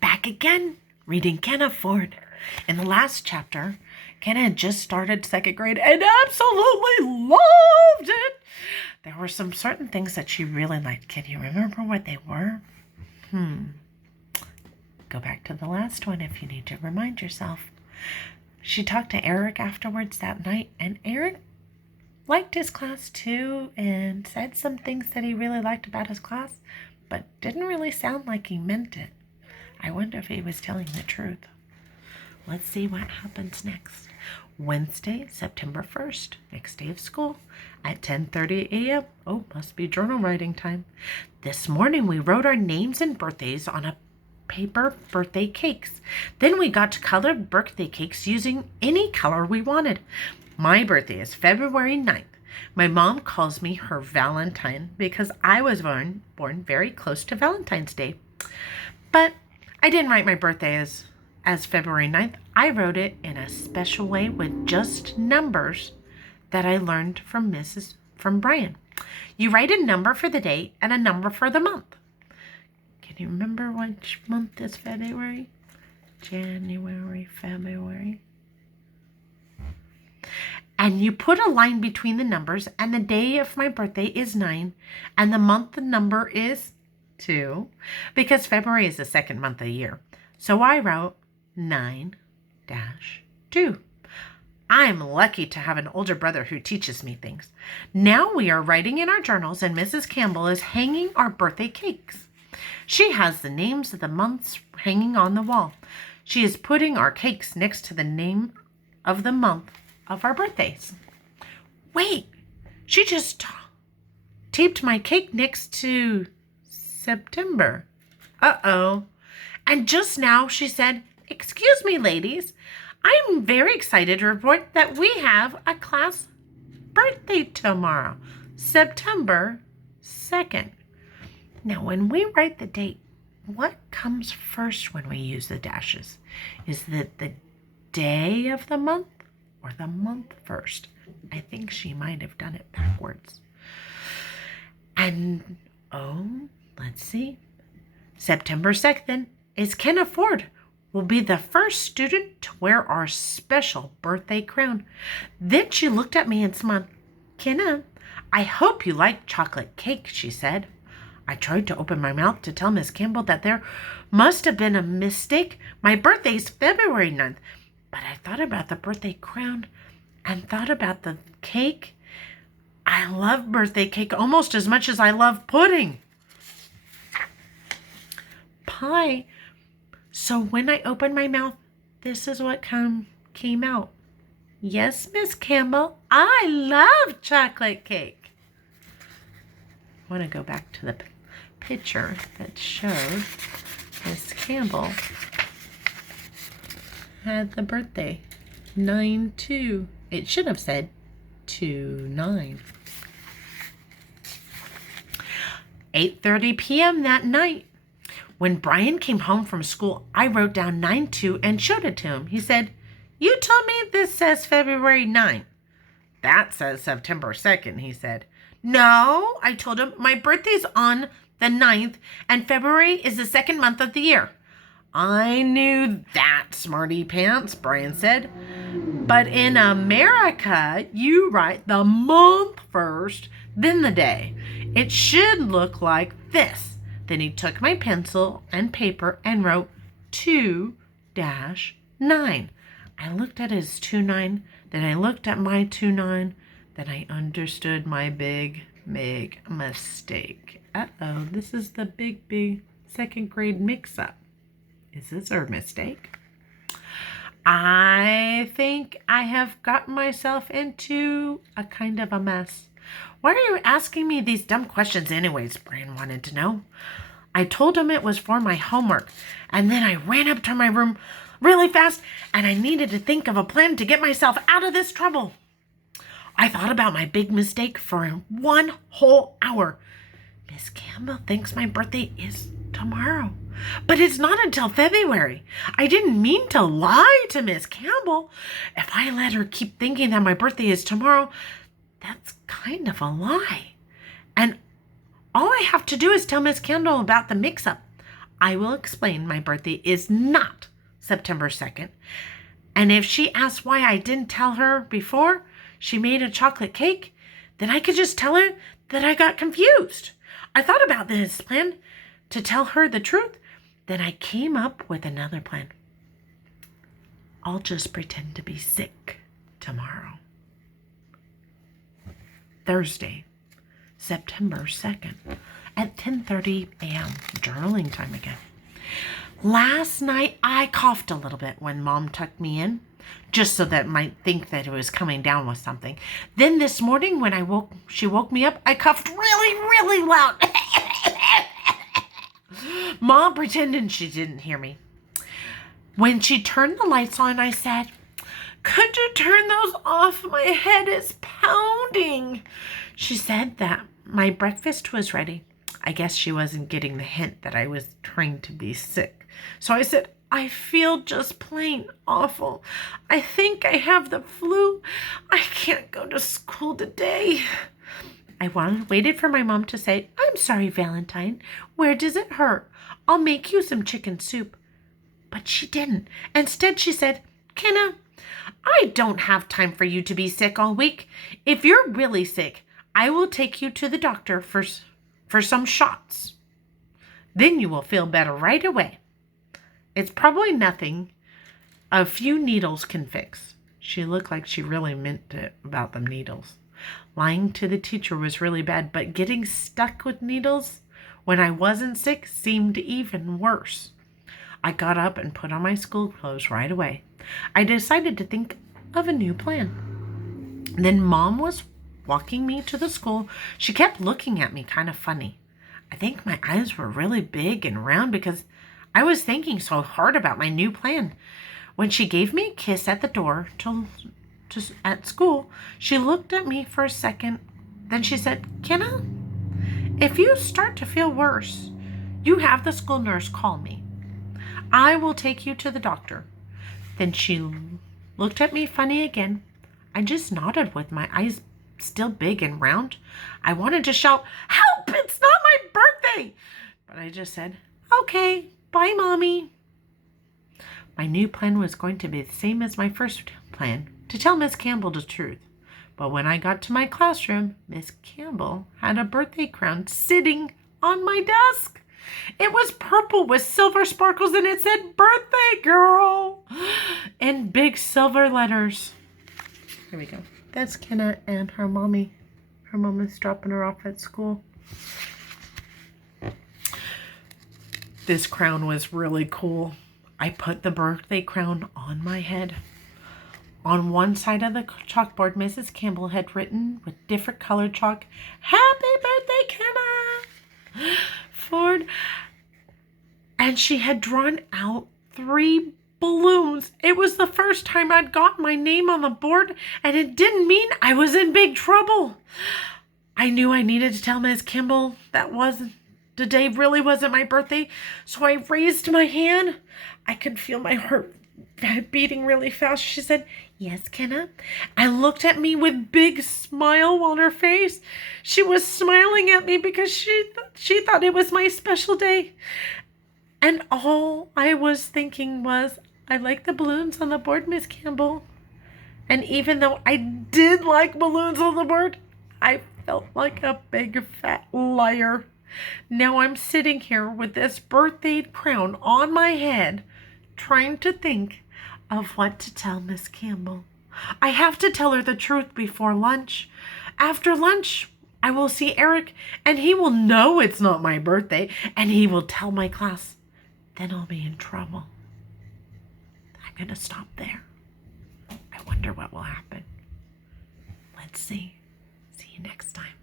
Back again, reading Kenna Ford. In the last chapter, Kenna had just started second grade and absolutely loved it. There were some certain things that she really liked. Can you remember what they were? Go back to the last one if you need to remind yourself. She talked to Eric afterwards that night, and Eric liked his class too and said some things that he really liked about his class, but didn't really sound like he meant it. I wonder if he was telling the truth. Let's see what happens next. Wednesday, September 1st, next day of school, at 10:30 a.m. Oh, must be journal writing time. This morning we wrote our names and birthdays on a paper birthday cakes. Then we got to color birthday cakes using any color we wanted. My birthday is February 9th. My mom calls me her Valentine because I was born very close to Valentine's Day. But I didn't write my birthday as February 9th. I wrote it in a special way with just numbers that I learned from Brian. You write a number for the day and a number for the month. Can you remember which month is February? January, February. And you put a line between the numbers, and the day of my birthday is 9, and the month the number is 2, because February is the second month of the year. So I wrote 9-2. I'm lucky to have an older brother who teaches me things. Now we are writing in our journals, and Mrs. Campbell is hanging our birthday cakes. She has the names of the months hanging on the wall. She is putting our cakes next to the name of the month of our birthdays. Wait, she just taped my cake next to September. Uh-oh. And just now she said, "Excuse me, ladies. I'm very excited to report that we have a class birthday tomorrow, September 2nd. Now, when we write the date, what comes first when we use the dashes? Is it the day of the month or the month first? I think she might have done it backwards. And, let's see. September 2nd is Kenna Ford will be the first student to wear our special birthday crown. Then she looked at me and smiled. "Kenna, I hope you like chocolate cake," she said. I tried to open my mouth to tell Miss Campbell that there must have been a mistake. My birthday's February 9th. But I thought about the birthday crown and thought about the cake. I love birthday cake almost as much as I love pudding. Pie. So when I opened my mouth, this is what came out. Yes, Miss Campbell, I love chocolate cake. I want to go back to the picture that showed Miss Campbell had the birthday 9-2. It should have said 2-9. 8:30 p.m. that night. When Brian came home from school, I wrote down 9-2 and showed it to him. He said, "You told me this says February 9th. That says September 2nd, he said. "No," I told him, "my birthday's on the 9th, and February is the second month of the year." "I knew that, smarty pants," Brian said. "But in America, you write the month first, then the day. It should look like this." Then he took my pencil and paper and wrote 2-9. I looked at his 2-9, then I looked at my 2-9, then I understood my big mistake. Uh-oh, this is the big second grade mix-up. Is this a mistake? I think I have gotten myself into a kind of a mess. "Why are you asking me these dumb questions anyways?" Brian wanted to know. I told him it was for my homework, and then I ran up to my room really fast, and I needed to think of a plan to get myself out of this trouble. I thought about my big mistake for 1 whole hour. Miss Campbell thinks my birthday is tomorrow, but it's not until February. I didn't mean to lie to Miss Campbell. If I let her keep thinking that my birthday is tomorrow, that's kind of a lie. And all I have to do is tell Miss Campbell about the mix-up. I will explain my birthday is not September 2nd. And if she asks why I didn't tell her before she made a chocolate cake, then I could just tell her that I got confused. I thought about this plan to tell her the truth. Then I came up with another plan. I'll just pretend to be sick tomorrow. Thursday, September 2nd at 10:30 a.m. Journaling time again. Last night, I coughed a little bit when Mom tucked me in, just so that I might think that it was coming down with something. Then this morning, when she woke me up, I coughed really, really loud. Mom pretended she didn't hear me. When she turned the lights on, I said, "Could you turn those off? My head is pounding." She said that my breakfast was ready. I guess she wasn't getting the hint that I was trying to be sick. So I said, "I feel just plain awful. I think I have the flu. I can't go to school today." I waited for my mom to say, "I'm sorry, Valentine. Where does it hurt? I'll make you some chicken soup." But she didn't. Instead, she said, "Kenna, I don't have time for you to be sick all week. If you're really sick, I will take you to the doctor for some shots. Then you will feel better right away. It's probably nothing a few needles can fix." She looked like she really meant it about the needles. Lying to the teacher was really bad, but getting stuck with needles when I wasn't sick seemed even worse. I got up and put on my school clothes right away. I decided to think of a new plan. Then Mom was walking me to the school. She kept looking at me kind of funny. I think my eyes were really big and round because I was thinking so hard about my new plan. When she gave me a kiss at the door at school, she looked at me for a second. Then she said, "Kenna, if you start to feel worse, you have the school nurse call me. I will take you to the doctor." Then she looked at me funny again. I just nodded with my eyes still big and round. I wanted to shout, "Help! It's not my birthday!" But I just said, "Okay, bye, Mommy." My new plan was going to be the same as my first plan, to tell Miss Campbell the truth. But when I got to my classroom, Miss Campbell had a birthday crown sitting on my desk. It was purple with silver sparkles, and it said "Birthday Girl" in big silver letters. Here we go. That's Kenna and her mommy. Her mom is dropping her off at school. This crown was really cool. I put the birthday crown on my head. On one side of the chalkboard, Mrs. Campbell had written with different colored chalk, "Happy birthday, Kenna Ford." And she had drawn out 3 balloons. It was the first time I'd got my name on the board, and it didn't mean I was in big trouble. I knew I needed to tell Miss Campbell the day really wasn't my birthday, so I raised my hand. I could feel my heart beating really fast. She said, "Yes, Kenna," and looked at me with big smile on her face. She was smiling at me because she thought it was my special day. And all I was thinking was, "I like the balloons on the board, Miss Campbell." And even though I did like balloons on the board, I felt like a big fat liar. Now I'm sitting here with this birthday crown on my head, trying to think of what to tell Miss Campbell. I have to tell her the truth before lunch. After lunch, I will see Eric, and he will know it's not my birthday, and he will tell my class. Then I'll be in trouble. I'm going to stop there. I wonder what will happen. Let's see. See you next time.